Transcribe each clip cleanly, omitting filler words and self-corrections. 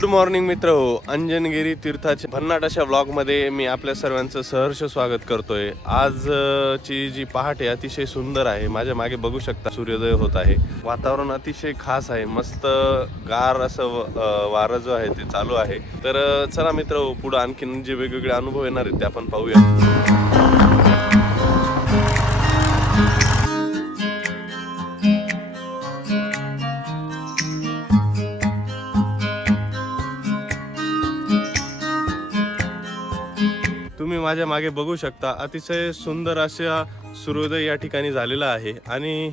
Good morning मित्र हो. अंजनगिरी तीर्थाच्या भन्नाट अशा व्लॉगमध्ये मी आपल्या सर्वांचं सहर्ष स्वागत करतोय. आज ची जी पहाट आहे अतिशय सुंदर आहे. माझ्या मागे बघू शकता सूर्योदय होत आहे. वातावरण अतिशय खास आहे. मस्त गार असं वारं जो आहे ते चालू आहे. तर चला मित्र हो, पुढे आणखीन जे वेगवेगळे अनुभव येणार आहेत ते आपण पाहूया. तुम्ही माझ्या मागे बघू शकता अतिशय सुंदर अशा सूर्योदय या ठिकाणी झालेला आहे. आणि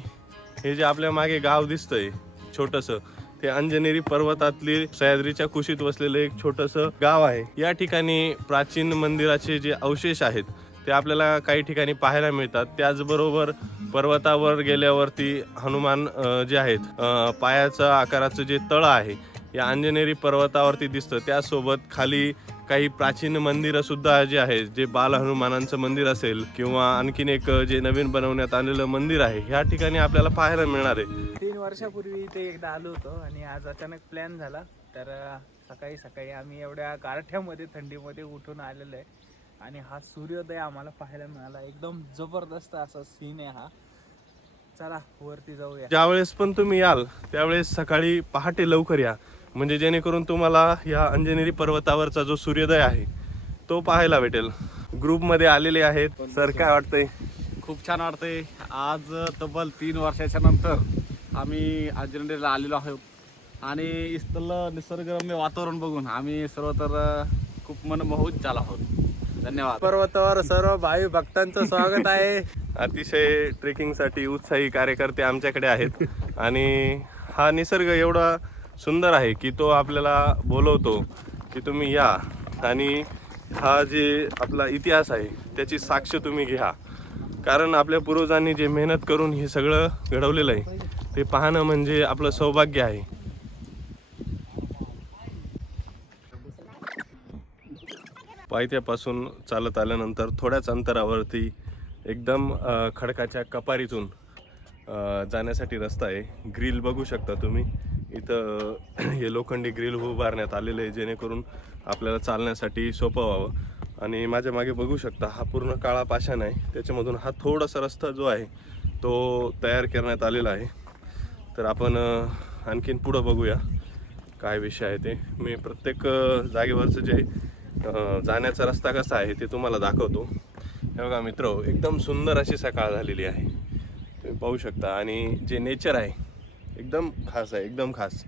हे जे आपल्या मागे गाव दिसतंय छोटंसं, ते अंजनेरी पर्वतातली सह्याद्रीच्या कुशीत वसलेलं एक छोटंसं गाव आहे. या ठिकाणी प्राचीन मंदिराचे जे अवशेष आहेत ते आपल्याला काही ठिकाणी पाहायला मिळतात. त्याचबरोबर पर्वतावर गेल्यावरती हनुमान जे आहेत पायाचं आकाराचं जे तळ आहे या अंजनेरी पर्वतावरती दिसतं. त्यासोबत खाली काही प्राचीन मंदिरं सुद्धा जे आहेत, जे बाल हनुमानांचं मंदिर असेल किंवा आणखीन एक जे नवीन बनवण्यात आलेलं मंदिर आहे, ह्या ठिकाणी आपल्याला पाहायला मिळणार आहे. 3 वर्षापूर्वी इथे एकदा आलो होतो आणि आज अचानक प्लॅन झाला. तर सकाळी सकाळी आम्ही एवढ्या गारठ्यामध्ये थंडीमध्ये उठून आलेलो आहे आणि हा सूर्योदय आम्हाला पाहायला मिळाला. एकदम जबरदस्त असा सीन आहे हा. चला वरती जाऊया. ज्यावेळेस पण तुम्ही याल त्यावेळेस सकाळी पहाटे लवकर या, म्हणजे जेणेकरून तुम्हाला या अंजनेरी पर्वतावरचा जो सूर्योदय आहे तो पाहायला भेटेल. ग्रुपमध्ये आलेले आहेत. सर काय वाटतंय? खूप छान वाटतंय. आज तब्बल 3 वर्षाच्या नंतर आम्ही अंजनेरीला आलेलो आहोत आणि इथलं निसर्गरम्य वातावरण बघून आम्ही सर्व तर खूप मनमोहित झालो आहोत. धन्यवाद. पर्वतावर सर्व भावी भक्तांचं स्वागत आहे. अतिशय ट्रेकिंगसाठी उत्साही कार्यकर्ते आमच्याकडे आहेत आणि हा निसर्ग एवढा सुंदर आहे की तो आपल्याला बोलवतो की तुम्ही या आणि हा जे आपला इतिहास आहे त्याची साक्ष तुम्ही घ्या. कारण आपल्या पूर्वजांनी जे मेहनत करून हे सगळं घडवलेलं आहे ते पाहणं म्हणजे आपलं सौभाग्य आहे. पायथ्यापासून चालत आल्यानंतर थोड्याच अंतरावरती एकदम खडकाच्या कपारीतून जाण्यासाठी रस्ता आहे. ग्रिल बघू शकता तुम्ही. इथं हे लोखंडी ग्रिल उभारण्यात आलेले आहे जेणेकरून आपल्याला चालण्यासाठी सोपं व्हावं. आणि माझ्या मागे बघू शकता हा पूर्ण काळा पाषाण आहे. त्याच्यामधून हा थोडासा रस्ता जो आहे तो तयार करण्यात आलेला आहे. तर आपण आणखीन पुढं बघूया काय विषय आहे ते. मी प्रत्येक जागेवरचं जे जाण्याचा रस्ता कसा आहे ते तुम्हाला दाखवतो. हे बघा मित्र, एकदम सुंदर अशी सकाळ झालेली आहे, तुम्ही पाहू शकता. आणि जे नेचर आहे एकदम खास आहे, एकदम खास.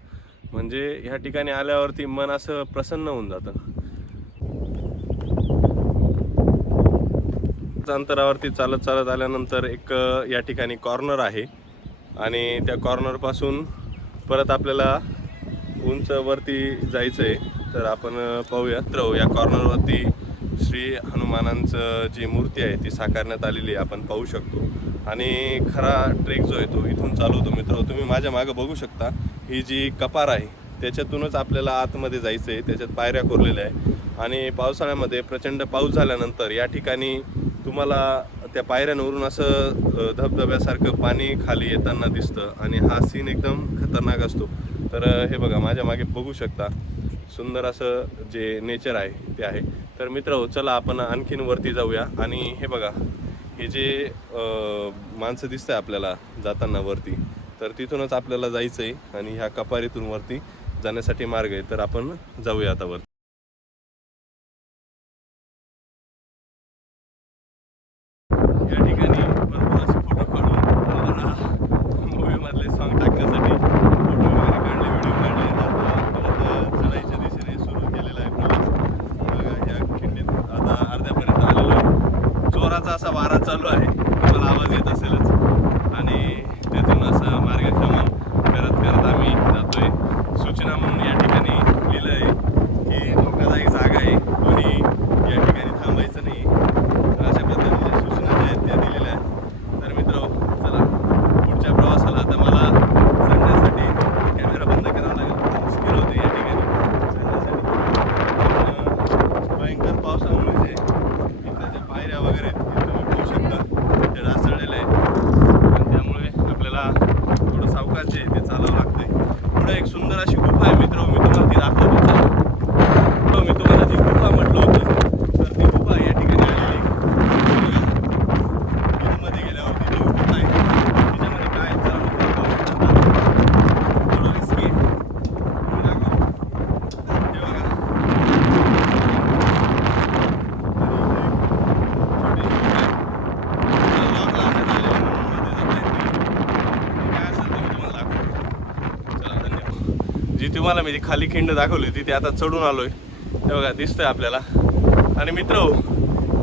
म्हणजे ह्या ठिकाणी आल्यावरती मन असं प्रसन्न होऊन जातं. अंतरावरती चालत चालत आल्यानंतर एक या ठिकाणी कॉर्नर आहे आणि त्या कॉर्नरपासून परत आपल्याला उंच वरती जायचं आहे. तर आपण पाहूया. तर या कॉर्नरवरती श्री हनुमानांचं जी मूर्ती आहे ती साकारण्यात आलेली आहे, आपण पाहू शकतो. आणि खरा ट्रेक जो आहे तो इथून चालू होतो. मित्र तुम्ही माझ्या मागं बघू शकता, ही जी कपार आहे त्याच्यातूनच आपल्याला आतमध्ये जायचं आहे. त्याच्यात पायऱ्या कोरलेल्या आहे आणि पावसाळ्यामध्ये प्रचंड पाऊस झाल्यानंतर या ठिकाणी तुम्हाला त्या पायऱ्यांवरून असं धबधब्यासारखं पाणी खाली येताना दिसतं आणि हा सीन एकदम खतरनाक असतो. तर हे बघा माझ्या मागे बघू शकता, सुंदर असं जे नेचर आहे ते आहे. तर मित्र चला आपण आणखीन वरती जाऊया. आणि हे बघा, हे जे माणसं दिसतं आहे आपल्याला जाताना वरती, तर तिथूनच आपल्याला जायचं आहे आणि ह्या कपारीतून वरती जाण्यासाठी मार्ग आहे. तर आपण जाऊया आता वरती. या ठिकाणी भरपूर असे फोटो काढून मूवीमधले सॉन्ग टाकण्यासाठी फोटो वगैरे काढले, व्हिडिओ काढले. परत चढाईच्या दिशेने सुरू केलेला आहे प्रवास. बघा ह्या खिंडीत आता अर्ध्यापर्यंत आलेलो आहे. जोराचा असा वारा चालू आहे, तुम्हाला आवाज येत असेलच. आणि त्यातून असं मार्गक्रमण करत करत आम्ही जातोय. सूचना म्हणून या ठिकाणी लिहिलं आहे की धोकादायक जागा आहे, कोणी या ठिकाणी थांबायचं नाही. अशा पद्धतीच्या सूचना ज्या आहेत त्या दिलेल्या आहेत. जी तुम्हाला मी खाली खिंड दाखवली होती ती आता चढून आलोय. हे बघा दिसतंय आपल्याला. आणि मित्र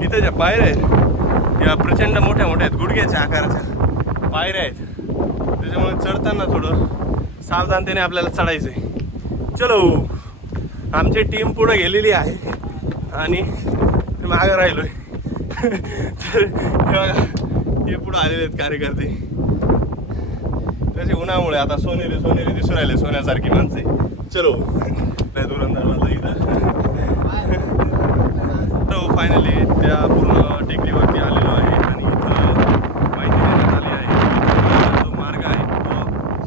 इथं ज्या पायऱ्या आहेत त्या प्रचंड मोठ्या मोठ्या आहेत, गुडघ्याच्या आकाराच्या पायऱ्या आहेत. त्याच्यामुळे चढताना थोडं सावधानतेने आपल्याला चढायचं आहे. चलो, आमची टीम पुढे गेलेली आहे आणि मागं राहिलोय. तर हे पुढे आलेले आहेत कार्यकर्ते. त्याचे उन्हामुळे आता सोनेरी सोनेरी दिसून राहिले, सोन्यासारखी माणसे. चलो नाही दुरंदाज माझा इथं. तर फायनली त्या पूर्ण टेकडीवरती आलेलो आहे आणि इथं माहिती देण्यात आली आहे की जो मार्ग आहे तो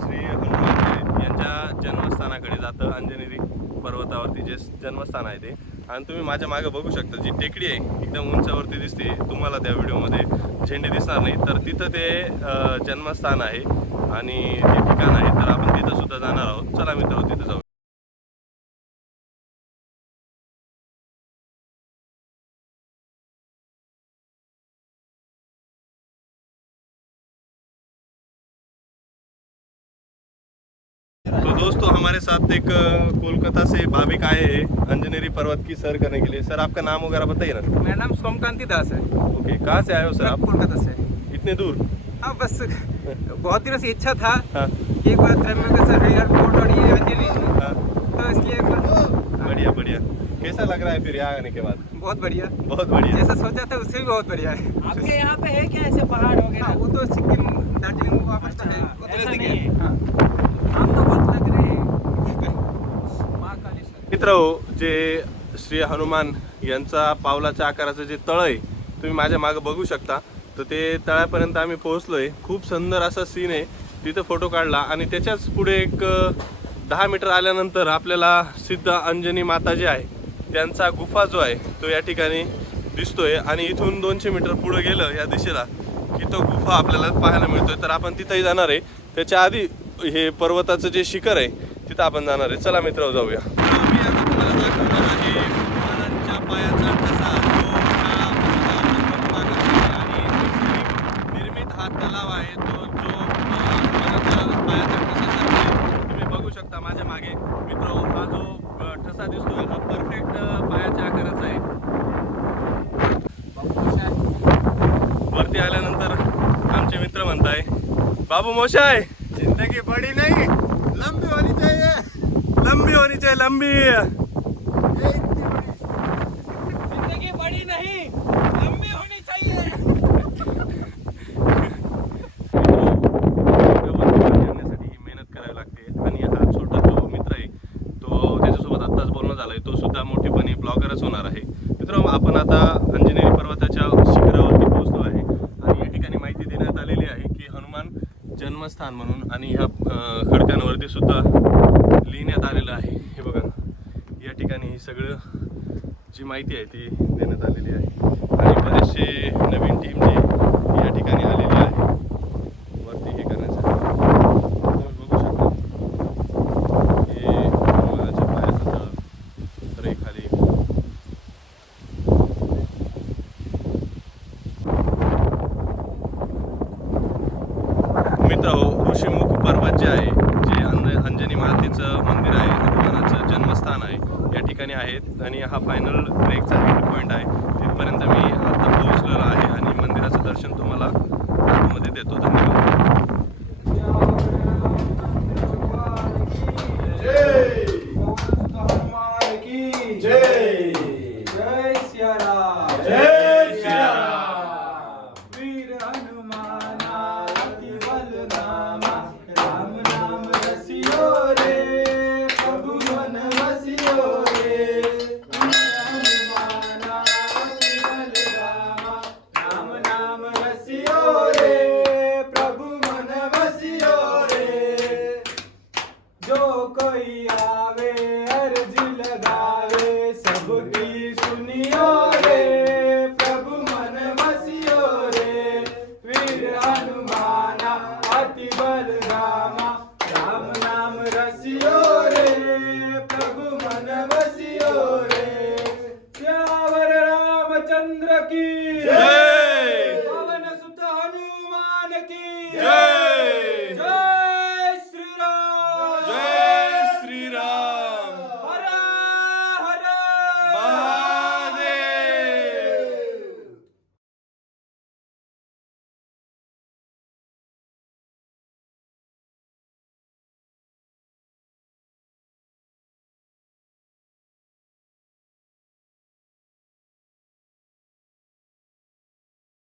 श्री हनुमान यांच्या जन्मस्थानाकडे जातं. अंजनेरी पर्वतावरती जे जन्मस्थान आहे ते. आणि तुम्ही माझ्या मागे बघू शकता जी टेकडी आहे एकदम उंचावरती दिसते, तुम्हाला त्या व्हिडिओमध्ये झेंडे दिसणार नाही, तर तिथं ते जन्मस्थान आहे आणि ते ठिकाण आहे. तर आपण तिथं सुद्धा जाणार आहोत. चला मित्र तिथं जाऊ. तो दोस्तों हमारे साथ एक कोलकाता से भाविक आए हैं अंजनेरी पर्वत की सैर करने के लिए. सर आपका नाम वगैरह बताइए ना. मेरा नाम सोमकांति दास है. ओके, कहाँ से आए हो सर आप? कोलकाता से. इतने दूर? हाँ, बस बहुत दिनों से इच्छा था हाँ कि एक बार त्र्यंबकेश्वर एयरपोर्ट और ये अंजनी, हाँ. तो इसलिए बढ़िया बढ़िया. कैसा लग रहा है फिर यहाँ आने के बाद? बहुत बढ़िया. बहुत बढ़िया. जैसा सोचा था उससे भी बहुत बढ़िया है. आपके यहाँ पे है क्या ऐसे पहाड़ वगैरह? हाँ, वो तो सिक्किम दार्जिलिंग वहाँ पर तो है. वो तो ऐसा नजदीक नहीं है. है. हाँ. हम तो बहुत लग रहे हैं महाकालेश्वर. मित्र जे श्री हनुमान यांचा पावलाच्या आकाराचं जे तळ आहे तुम्ही माझ्या मागे बघू शकता. तर ते तळापर्यंत आम्ही पोहोचलोय. खूप सुंदर असा सीन आहे. तिथं फोटो काढला आणि त्याच्याच पुढे एक 10 मीटर आल्यानंतर आपल्याला सिद्ध अंजनी माता जी आहे त्यांचा गुफा जो आहे तो या ठिकाणी दिसतोय. आणि इथून 200 मीटर पुढे गेलं या दिशेला की तो गुफा आपल्याला पाहायला मिळतोय. तर आपण तिथंही जाणार आहे. त्याच्या आधी हे पर्वताचं जे शिखर आहे तिथं आपण जाणार आहे. चला मित्र जाऊया. मी आता तुम्हाला दाखवणार आहे हनुमानांच्या पायाचा ठसा जो आणि निर्मित हा तलाव आहे तो जो हनुमानाच्या पायाचा ठसा तुम्ही बघू शकता माझ्या मागे. मित्र हा जो ठसा दिसतोय हा परफेक्ट पायाच्या आकाराचा आहे. वरती आल्यानंतर आमचे मित्र म्हणताय बाबू मोशाय जिंदगी बड़ी नहीं लंबी होनी चाहिए. लंबी होनी चाहिए. लंबी जिंदगी बड़ी नहीं लंबी होनी चाहिए. करण्यासाठी मेहनत करावी लागते. आणि हा छोटा जो मित्र आहे तो त्याच्यासोबत आत्ताच बोलणं झालंय. तो सुद्धा मोठेपणी ब्लॉगरच होणार आहे. मित्रांनो आपण आता अंजनेरी पर्वताच्या शिखरावरती पोहोचलो आहे आणि या ठिकाणी माहिती देण्यात आलेली आहे की हनुमान जन्मस्थान म्हणून. आणि ह्या खडक्यांवरती सुद्धा लिहिण्यात आलेलं आहे. हे बघा या ठिकाणी ही सगळं जी माहिती आहे ती देण्यात आलेली आहे. आणि बरेचसे नवीन टीम जी या ठिकाणी आलेली आहे वरती हे करण्यासाठी. तुम्ही बघू शकता हे हनुमानाच्या पायाचं तळ तर खाली मित्र ऋषीमुख पर्वत जे आहे जे अंजनी मातेचं मंदिर आहे, हनुमानाचं जन्मस्थान आहे या ठिकाणी आहेत. आणि हा फायनल ट्रेकचा एंड पॉईंट आहे. तिथपर्यंत मी आता पोहोचलेलो आहे आणि मंदिराचं दर्शन तुम्हाला आतमध्ये देतो. धन्यवाद. प्रभु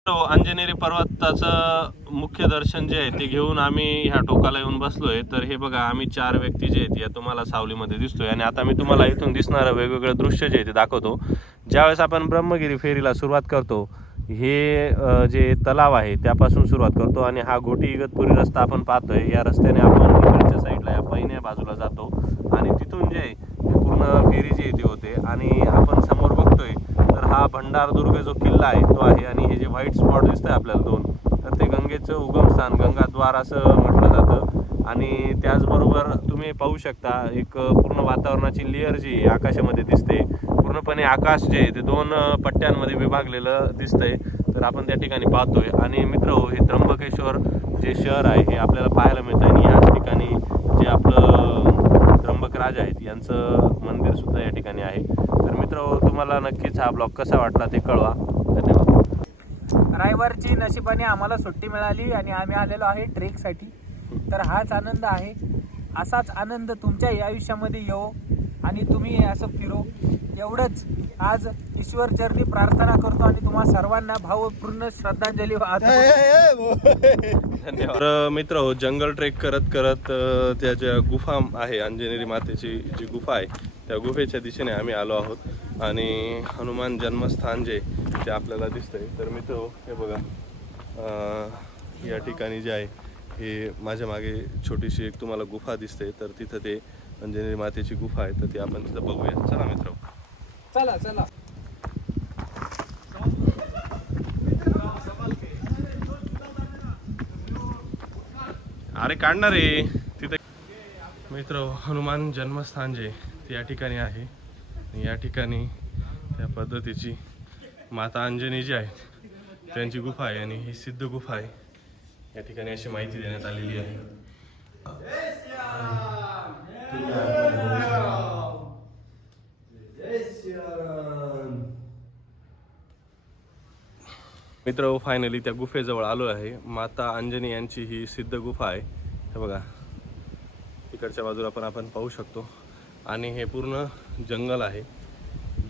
अंजनेरी पर्वताचं मुख्य दर्शन जे आहे ते घेऊन आम्ही ह्या टोकाला येऊन बसलोय. तर हे बघा आम्ही 4 व्यक्ती जे आहेत या तुम्हाला सावलीमध्ये दिसतोय आणि आता मी तुम्हाला इथून दिसणारं वेगवेगळं दृश्य जे आहे ते दाखवतो. ज्यावेळेस आपण ब्रह्मगिरी फेरीला सुरुवात करतो हे जे तलाव आहे त्यापासून सुरुवात करतो आणि हा घोटी इगतपुरी रस्ता आपण पाहतोय. या रस्त्याने आपण इकडच्या साईडला या पहिल्या बाजूला जातो आणि तिथून जे पूर्ण फेरी जी आहे ती होते. आणि आपण समोर बघतोय तर हा भंडारदुर्ग जो किल्ला आहे तो आहे आणि हे जे व्हाईट स्पॉट दिसतंय आपल्याला 2 तर ते गंगेचं उगमस्थान गंगाद्वार असं म्हटलं जातं. आणि त्याचबरोबर तुम्ही पाहू शकता एक पूर्ण वातावरणाची लेअर जी आकाशामध्ये दिसते. पूर्णपणे आकाश जे आहे ते 2 पट्ट्यांमध्ये विभागलेलं दिसतंय. तर आपण त्या ठिकाणी पाहतोय आणि मित्रहो हे त्र्यंबकेश्वर जे शहर आहे हे आपल्याला पाहायला मिळतं आणि याच ठिकाणी जे आपलं त्र्यंबकराज आहेत यांचं मंदिर सुद्धा या ठिकाणी आहे. तर मित्रहो तुम्हाला नक्कीच हा ब्लॉग कसा वाटला ते कळवा. धन्यवाद. रविवारची नशिबाने आम्हाला सुट्टी मिळाली आणि आम्ही आलेलो आहे ट्रेकसाठी. तर हाच आनंद आहे. असाच आनंद तुमच्याही आयुष्यामध्ये येवो आणि तुम्ही असं फिरो एवढंच आज ईश्वर चरणी प्रार्थना करतो आणि तुम्हा सर्वांना भावपूर्ण श्रद्धांजली वाहतो. धन्यवाद. तर मित्र जंगल ट्रेक करत करत त्या ज्या गुफा आहे अंजनेरी मातेची जी गुफा आहे त्या गुफेच्या दिशेने आम्ही आलो आहोत आणि हनुमान जन्मस्थान जे ते आपल्याला दिसतंय. तर मित्र हे बघा या ठिकाणी जे आहे हे माझ्या मागे छोटीशी एक तुम्हाला गुफा दिसते. तर तिथं ते अंजनेरी मातेची गुफा आहे तर ती आपण तिथं बघूया. चला मित्र. चला चला. अरे काढणार रे तिथे. मित्र हनुमान जन्मस्थान जे ते या ठिकाणी आहे. या ठिकाणी त्या पद्धतीची माता अंजनी जी आहे त्यांची गुफा आहे आणि ही सिद्ध गुफा आहे. या ठिकाणी अशी माहिती देण्यात आलेली आहे. मित्र फायनली त्या गुफेजवळ आलो आहे. माता अंजनी यांची ही सिद्ध गुफा आहे. हे बघा तिकडच्या बाजूला पण आपण पाहू शकतो आणि हे पूर्ण जंगल आहे.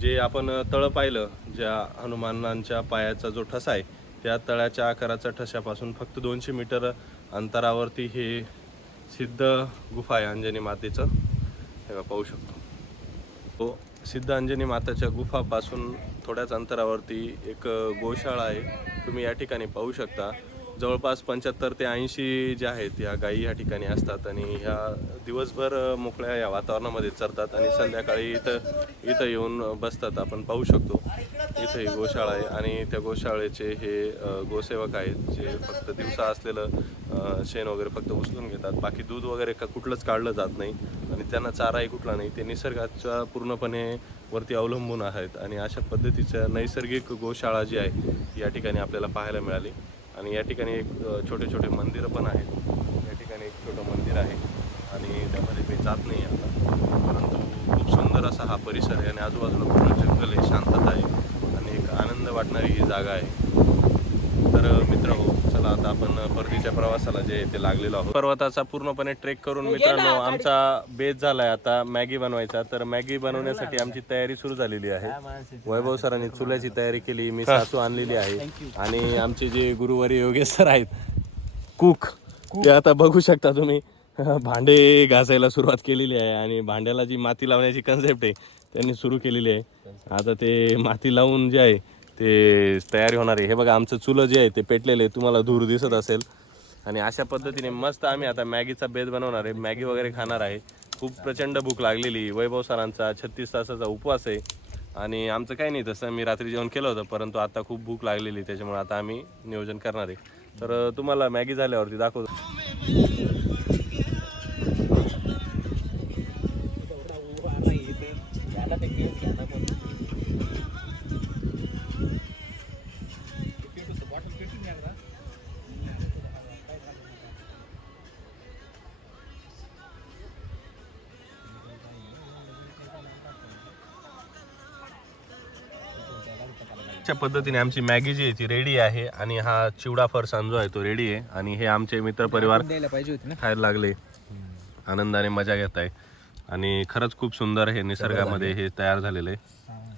जे आपण तळ पाहिलं ज्या हनुमानांच्या पायाचा जो ठसा आहे त्या तळाच्या आकाराच्या ठशापासून फक्त 200 मीटर अंतरावरती हे सिद्ध गुफा आहे अंजनी मातेचं. हे पाहू शकतो. तो सिद्ध अंजनी माताच्या गुफापासून थोड्याच अंतरावरती एक गोशाळा आहे. तुम्ही या ठिकाणी पाहू शकता. जवळपास 75 ते 80 ज्या आहेत या गायी या ठिकाणी असतात आणि ह्या दिवसभर मोकळ्या या वातावरणामध्ये चरतात आणि संध्याकाळी इथं येऊन बसतात. आपण पाहू शकतो इथं ही गोशाळा आहे आणि त्या गोशाळेचे हे गोसेवक आहेत जे फक्त दिवसा असलेलं शेण वगैरे फक्त उचलून घेतात. बाकी दूध वगैरे कुठलंच काढलं जात नाही आणि त्यांना चाराही कुठला नाही. ते निसर्गाच्या पूर्णपणे वरती अवलंबून आहेत आणि अशा पद्धतीच्या नैसर्गिक गोशाळा जी आहे या ठिकाणी आपल्याला पाहायला मिळाली. आणि या ठिकाणी एक छोटे छोटे मंदिरं पण आहेत. या ठिकाणी एक छोटं मंदिर आहे आणि त्यामध्ये मी जात नाही आता, परंतु खूप सुंदर असा हा परिसर आहे आणि आजूबाजूला पूर्ण जंगल आहे, शांतता आहे आणि एक आनंद वाटणारी ही जागा आहे. तर मित्रहो चला आता आपण परतीच्या प्रवासाला जे ते लागलेलो आहोत. पर्वताचा पूर्णपणे ट्रेक करून मित्रांनो आमचा बेत झालाय आता मॅगी बनवायचा. तर मॅगी बनवण्यासाठी आमची तयारी सुरू झालेली आहे. वैभव सरांनी चुल्याची तयारी केली, मी सासू आणलेली आहे आणि आमचे जे गुरुवारी योगेश सर आहेत कुक ते आता बघू शकता तुम्ही भांडे घासायला सुरुवात केलेली आहे आणि भांड्याला जी माती लावण्याची कन्सेप्ट आहे त्यांनी सुरू केलेली आहे. आता ते माती लावून जे आहे ते तयारी होणार आहे. हे बघा आमचं चुलं जे आहे ते पेटलेले तुम्हाला धूर दिसत असेल आणि अशा पद्धतीने मस्त आम्ही आता मॅगीचा बेत बनवणार आहे. मॅगी वगैरे खाणार आहे. खूप प्रचंड भूक लागलेली. वैभव सरांचा 36 तासाचा उपवास आहे आणि आमचं काही नाही तसं. मी रात्री जेवण केलं होतं परंतु आता खूप भूक लागलेली त्याच्यामुळे आता आम्ही नियोजन करणार आहे. तर तुम्हाला मॅगी झाल्यावरती दाखवतो. अशा पद्धतीने आमची मॅगी जी आहे ती रेडी आहे आणि हा चिवडा फरसाण जो आहे तो रेडी आहे आणि हे आमचे मित्र परिवार खायला लागले, आनंदाने मजा घेत आहे आणि खरंच खूप सुंदर हे निसर्गामध्ये हे तयार झालेलं आहे.